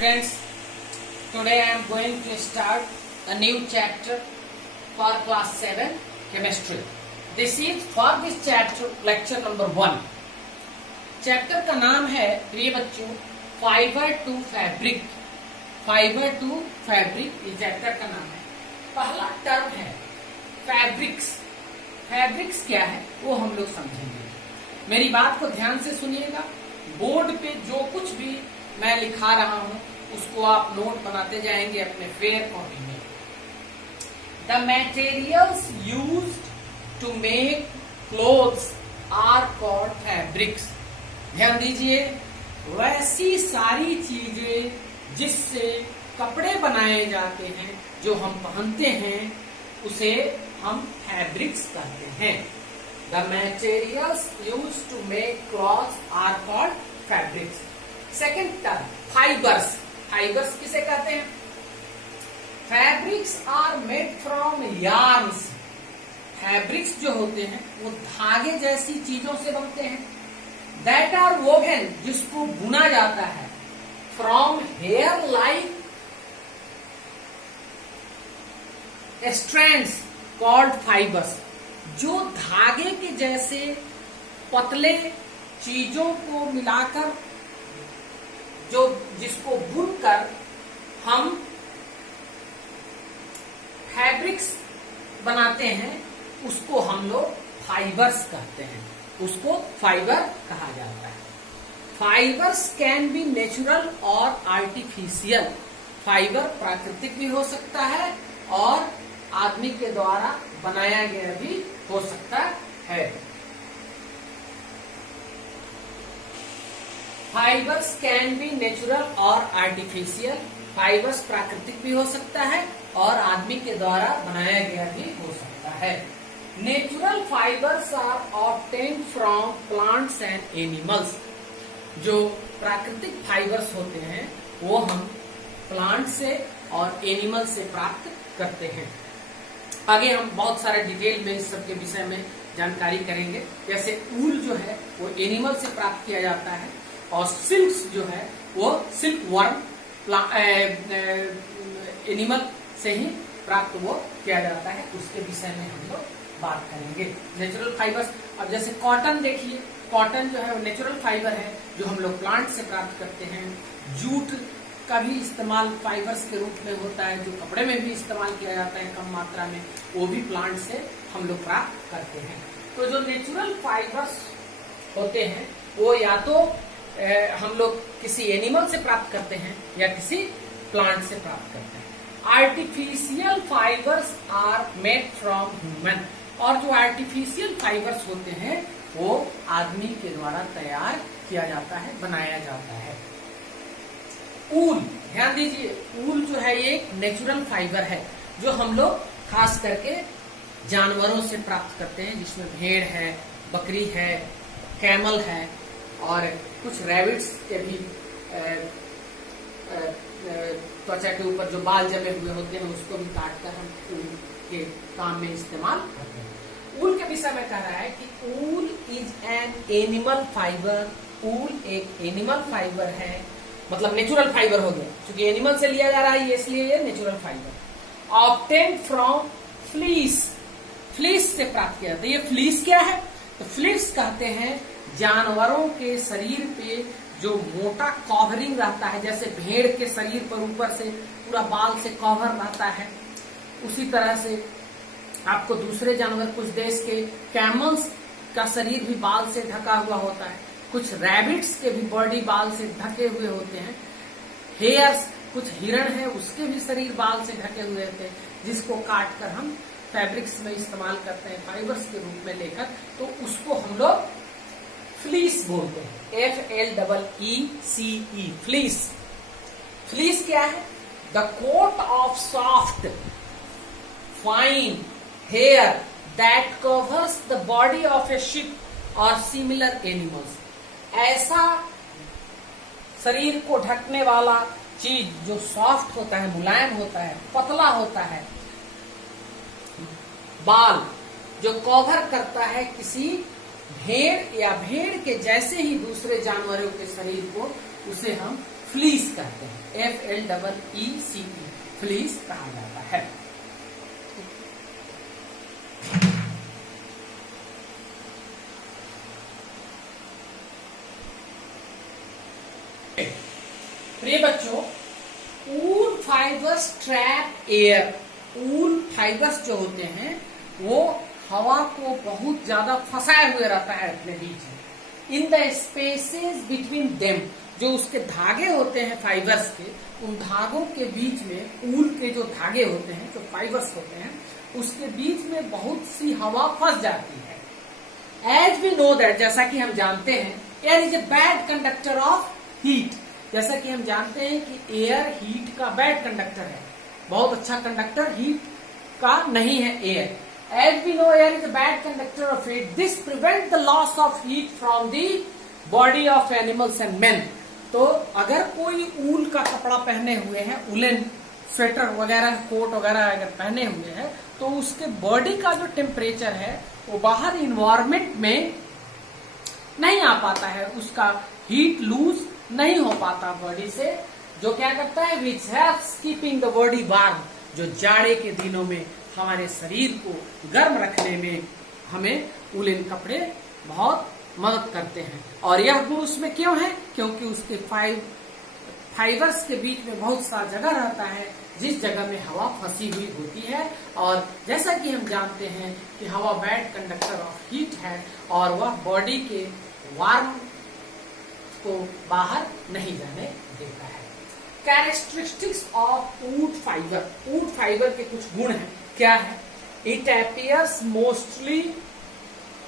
students, today I am going to start a new chapter for class 7 chemistry. This is for this chapter lecture number 1. Chapter का नाम है प्रिय बच्चों fibre to fabric. Fibre to fabric ये chapter का नाम है. पहला टर्म है फैब्रिक्स. फैब्रिक्स क्या है वो हम लोग समझेंगे. मेरी बात को ध्यान से सुनिएगा. बोर्ड पे जो कुछ भी मैं लिखा रहा हूं उसको आप नोट बनाते जाएंगे अपने फेयर कॉपी में. The materials used to make clothes are called fabrics. ध्यान दीजिए, वैसी सारी चीजें जिससे कपड़े बनाए जाते हैं जो हम पहनते हैं उसे हम फैब्रिक्स कहते हैं. The materials used to make clothes are called fabrics. Second term fibres. Fibres किसे कहते हैं? Fabrics are made from yarns. Fabrics जो होते हैं वो धागे जैसी चीजों से बनते हैं. दैट आर वोवेन जिसको बुना जाता है from here like strands called fibres. जो धागे के जैसे पतले चीजों को मिलाकर जो जिसको बुनकर हम फैब्रिक्स बनाते हैं उसको हम लोग फाइबर्स कहते हैं. उसको फाइबर कहा जाता है. फाइबर्स कैन बी नेचुरल और आर्टिफिशियल. फाइबर प्राकृतिक भी हो सकता है और आदमी के द्वारा बनाया गया भी हो सकता है. फाइबर्स कैन बी नेचुरल और आर्टिफिशियल. फाइबर्स प्राकृतिक भी हो सकता है और आदमी के द्वारा बनाया गया भी हो सकता है. Natural fibres are obtained from plants and animals. जो प्राकृतिक फाइबर्स होते हैं वो हम प्लांट से और एनिमल से प्राप्त करते हैं. आगे हम बहुत सारे डिटेल में इस सबके विषय में जानकारी करेंगे. जैसे ऊल जो है वो एनिमल से प्राप्त किया जाता है और सिल्क जो है वो सिल्क वर्म एनिमल से ही प्राप्त वो किया जाता है. उसके विषय में हम लोग बात करेंगे. Natural fibres. अब जैसे कॉटन देखिए, कॉटन जो है वो नेचुरल फाइबर है जो हम लोग प्लांट से प्राप्त करते हैं. जूट का भी इस्तेमाल फाइबर्स के रूप में होता है जो कपड़े में भी इस्तेमाल किया जाता है कम मात्रा में. वो भी प्लांट से हम लोग प्राप्त करते हैं. तो जो नेचुरल फाइबर्स होते हैं वो या तो हम लोग किसी एनिमल से प्राप्त करते हैं या किसी प्लांट से प्राप्त करते हैं. Artificial fibres are made from human. और जो आर्टिफिशियल फाइबर्स होते हैं वो आदमी के द्वारा तैयार किया जाता है, बनाया जाता है. ऊल. ध्यान दीजिए, ऊल जो है ये एक नेचुरल फाइबर है जो हम लोग खास करके जानवरों से प्राप्त करते हैं, जिसमें भेड़ है, बकरी है, कैमल है और कुछ रैबिट्स के भी त्वचा के ऊपर जो बाल जमे हुए होते हैं उसको भी काटकर हम ऊल के काम में इस्तेमाल करते हैं. ऊल के विषय में कह रहा है कि ऊल इज एन एनिमल फाइबर. ऊल एक एनिमल फाइबर है, मतलब नेचुरल फाइबर हो गया. क्योंकि एनिमल से लिया जा रहा है इसलिए ये natural fibre. Obtained from fleece. Fleece से प्राप्त किया जाता है. ये फ्लीस क्या है? तो फ्लीस कहते हैं जानवरों के शरीर पे जो मोटा कवरिंग रहता है. जैसे भेड़ के शरीर पर ऊपर से पूरा बाल से कवर रहता है, उसी तरह से आपको दूसरे जानवर, कुछ देश के कैमल्स का शरीर भी बाल से ढका हुआ होता है. कुछ रैबिट्स के भी बॉडी बाल से ढके हुए होते हैं. हेयर्स, कुछ हिरण है उसके भी शरीर बाल से ढके हुए होते हैं, जिसको काट कर हम फैब्रिक्स में इस्तेमाल करते हैं फाइबर्स के रूप में लेकर. तो उसको हम लोग फ्लीस बोलते हैं. FLEECE. फ्लीस. फ्लीस क्या है? The coat of soft fine hair that covers the body of a sheep और सिमिलर एनिमल्स. ऐसा शरीर को ढकने वाला चीज जो सॉफ्ट होता है, मुलायम होता है, पतला होता है, बाल जो कवर करता है किसी भेड़ या भेड़ के जैसे ही दूसरे जानवरों के शरीर को, उसे हम फ्लीस कहते हैं, FLEECE, फ्लीस कहा जाता है। प्रिय बच्चों, ऊल फाइबर्स ट्रैप एयर। ऊल फाइबर्स जो होते हैं वो हवा को बहुत ज्यादा फंसाए हुए रहता है अपने बीच में। In the spaces between them, जो उसके धागे होते हैं फाइबर्स के, उन धागों के बीच में, ऊल के जो धागे होते हैं, जो फाइबर्स होते हैं, उसके बीच में बहुत सी हवा फंस जाती है। एज वी नो दैट, जैसा कि हम जानते हैं, air is a bad conductor of heat. जैसा कि हम जानते हैं कि एयर हीट का बैड कंडक्टर है, बहुत अच्छा कंडक्टर हीट का नहीं है air. As we know air is a bad conductor of heat, this prevent the loss of heat from the body of animals and man. तो अगर कोई ऊल का कपड़ा पहने हुए है, उलन स्वेटर वगैरह, कोट वगैरह अगर पहने हुए है, तो उसके बॉडी का जो टेम्परेचर है वो बाहर इन्वायरमेंट में नहीं आ पाता है, उसका हीट लूज नहीं हो पाता बॉडी से, जो क्या करता है, which helps keeping the body warm, जो जाड़े के दिनों में हमारे शरीर को गर्म रखने में हमें उलन कपड़े बहुत मदद करते हैं। और यह गुण उसमें क्यों है? क्योंकि उसके फाइबर्स के बीच में बहुत सा जगह रहता है जिस जगह में हवा फंसी हुई होती है। और जैसा कि हम जानते हैं कि हवा बैड कंडक्टर ऑफ हीट है और वह बॉडी के वार्म को बाहर नहीं जाने देता है। Characteristics of wool fibre. Wool fibre के कुछ गुण हैं। क्या है? It appears mostly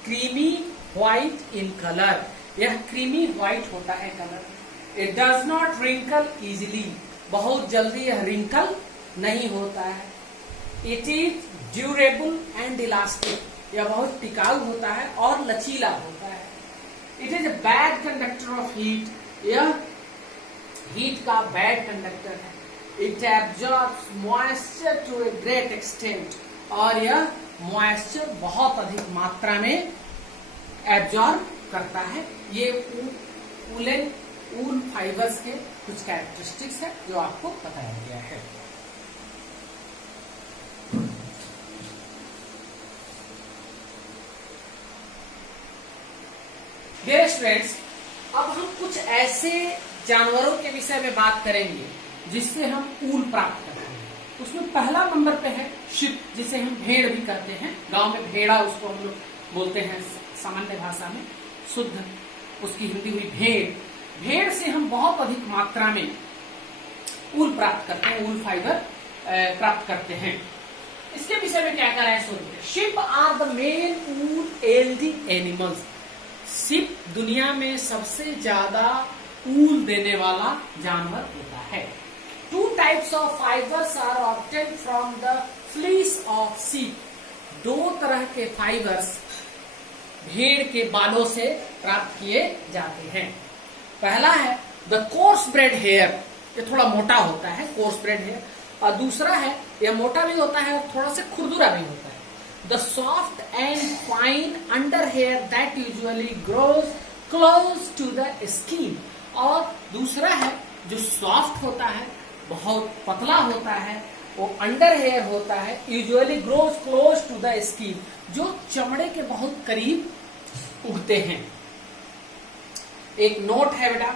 creamy white in colour. यह क्रीमी व्हाइट होता है colour. It does not wrinkle easily. बहुत जल्दी यह रिंकल नहीं होता है। It is durable and elastic. यह बहुत टिकाऊ होता है और लचीला होता है। It is a bad conductor of heat. यह हीट का बैड कंडक्टर है। It absorbs moisture to a great extent. और यह मॉइस्चर बहुत अधिक मात्रा में एब्जॉर्ब करता है। ये ऊल फाइबर्स के कुछ कैरेक्टरिस्टिक्स है जो आपको बताया गया है। डियर स्टूडेंट्स, अब हम कुछ ऐसे जानवरों के विषय में बात करेंगे जिससे हम ऊल प्राप्त करते हैं। उसमें पहला नंबर पे है शिप, जिसे हम भेड़ भी कहते हैं। गांव में भेड़ा उसको हम लोग बोलते हैं सामान्य भाषा में, शुद्ध उसकी हिंदी हुई भेड़। भेड़ से हम बहुत अधिक मात्रा में ऊल प्राप्त करते हैं, ऊल फाइबर प्राप्त करते हैं। इसके विषय में क्या कह रहा है सुनिए। Sheep are the main wool yielding animals. Sheep दुनिया में सबसे ज्यादा ऊल देने वाला जानवर होता है। Two types of fibres are obtain from the fleece of sheep. दो तरह के फाइबर्स भेड़ के बालों से प्राप्त किए जाते हैं। पहला है द कोर्स ब्रेड हेयर। ये थोड़ा मोटा होता है, कोर्स ब्रेड हेयर। और दूसरा है, यह मोटा भी होता है और थोड़ा सा खुरदुरा भी होता है, the soft and fine under hair that usually grows close to the skin. और दूसरा है जो सॉफ्ट होता है, बहुत पतला होता है, वो अंडर हेयर होता है, usually grows close to the skin, जो चमड़े के बहुत करीब उगते हैं। एक नोट है बेटा,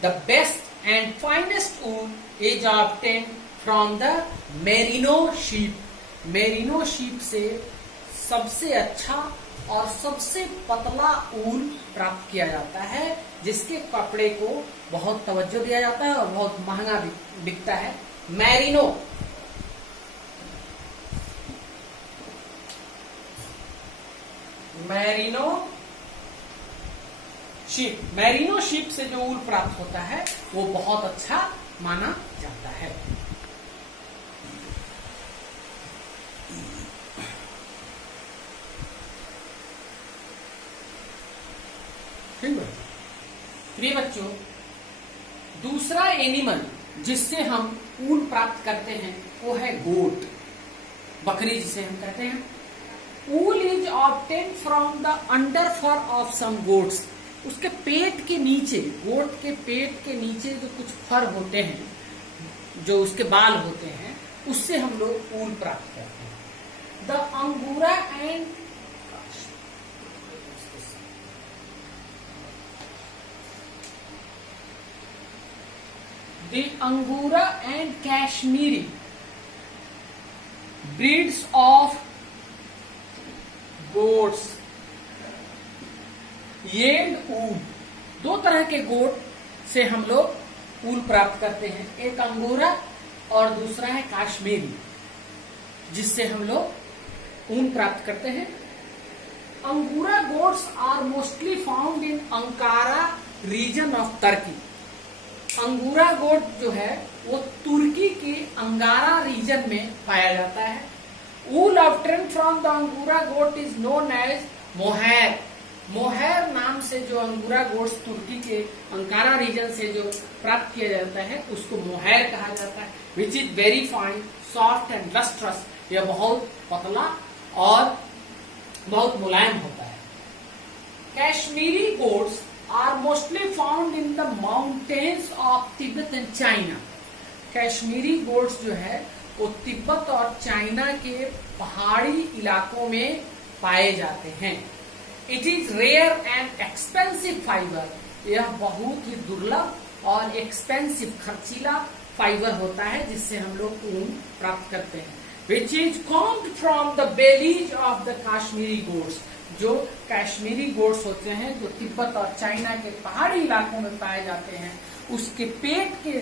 the best and finest wool is obtain from the merino sheep. Merino sheep से सबसे अच्छा और सबसे पतला ऊल प्राप्त किया जाता है, जिसके कपड़े को बहुत तवज्जो दिया जाता है और बहुत महंगा बिकता है। Merino sheep. मेरिनो शीप से जो ऊल प्राप्त होता है वो बहुत अच्छा माना जाता है। प्रिय बच्चों, दूसरा एनिमल जिससे हम ऊन प्राप्त करते हैं वो है गोट, बकरी जिसे हम कहते हैं। Wool is obtain from the under fur of some goats. उसके पेट के नीचे, गोट के पेट के नीचे जो कुछ फर होते हैं, जो उसके बाल होते हैं, उससे हम लोग ऊन प्राप्त करते हैं। The Angora and Angora and Cashmere breeds of goats yield ऊन। दो तरह के गोट से हम लोग ऊन प्राप्त करते हैं, एक अंगूरा और दूसरा है काश्मीरी, जिससे हम लोग ऊन प्राप्त करते हैं। Angora goats are mostly found in Ankara region of Turkey. Angora goat जो है वो तुर्की के अंगारा रीजन में पाया जाता है। वूल obtain from the Angora goat is known as mohair. Mohair नाम से जो अंगूरा गोट्स तुर्की के अंकारा रीजन से जो प्राप्त किया जाता है उसको मोहैर कहा जाता है, which is very fine, soft and lustrous. यह बहुत पतला और बहुत मुलायम होता है। कैश्मीरी goats are mostly found in the mountains of Tibet and China. Kashmiri goats जो है वो तिब्बत और चाइना के पहाड़ी इलाकों में पाए जाते हैं। It is rare and expensive fibre. यह बहुत ही दुर्लभ और एक्सपेंसिव, खर्चीला फाइबर होता है जिससे हम लोग ऊन प्राप्त करते हैं। Which is combed from the bellies of the Kashmiri goats. जो कश्मीरी गोट्स होते हैं जो तिब्बत और चाइना के पहाड़ी इलाकों में पाए जाते हैं, उसके पेट के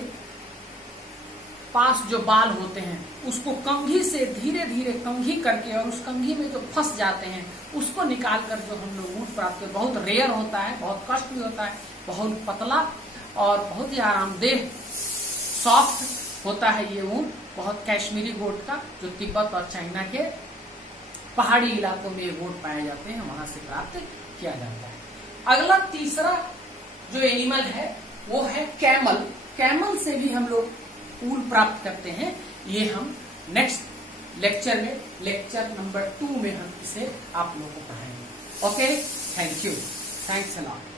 पास जो बाल होते हैं उसको कंघी से धीरे धीरे कंघी करके और उस कंघी में जो फंस जाते हैं उसको निकाल कर जो हम लोग ऊन प्राप्त करते, बहुत रेयर होता है, बहुत कॉस्टली होता है, बहुत पतला और बहुत ही आरामदेह सॉफ्ट होता है ये ऊन, बहुत कश्मीरी गोट का, जो तिब्बत और चाइना के पहाड़ी इलाकों में ये गोट पाए जाते हैं, वहां से प्राप्त किया जाता है। अगला तीसरा जो एनिमल है वो है कैमल। कैमल से भी हम लोग ऊन प्राप्त करते हैं। ये हम नेक्स्ट लेक्चर में, लेक्चर नंबर 2 में हम इसे आप लोगों को पढ़ाएंगे। Okay, thank you, thanks a lot.